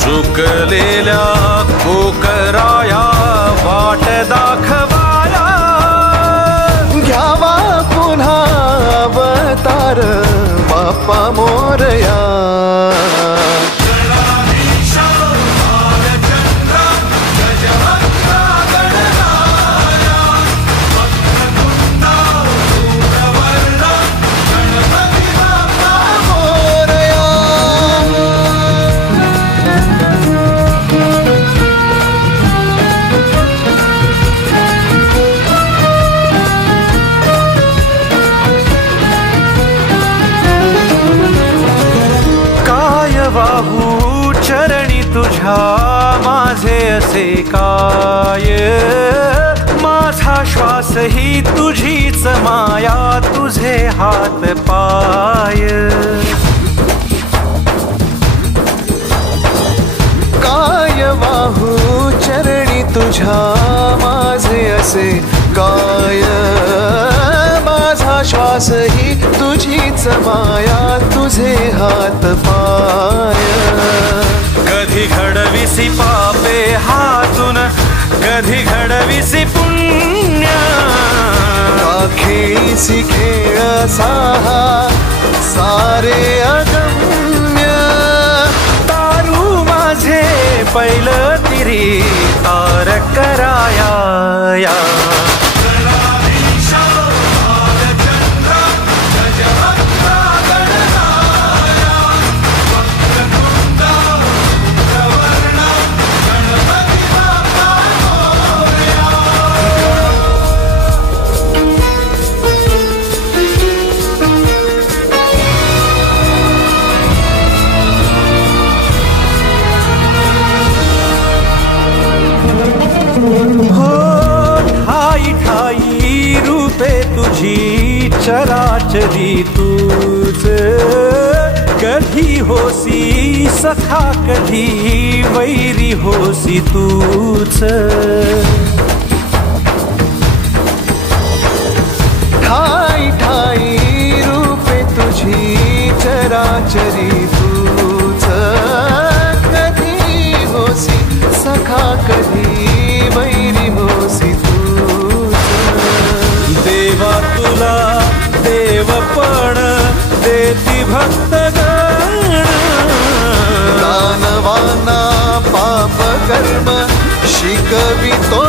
झुकलेल्या कोकराया वाट दाखवाया, घ्यावा पुन्हा अवतार बाप्पा मोरया. वाहू चरणी तुझ्या माझे असे काय, माझा श्वास ही तुझीच माया, तुझे हात पाय. काय वाहू चरणी तुझ्या माझे असे काय, माझा श्वास ही तुझीच माया, तुझे हात पाय. कधी घडविसी पापे हातून, कधी घडविसी पुण्य, खेळीसी खेळ साहा सारे अगम्य. तारू माझे पहिलं तिरी तार कराया या. तुझी चराचरी तूच, कधी होसी सखा कधी वैरी होसी तूच. ठाई ठाई रूपे तुझी चराचरी तूच, कधी होसी सखा कधी वैरी होसी तूच. देवा तुला देवपण देती भक्तगण, दानवाना पाप कर्म शिकवितो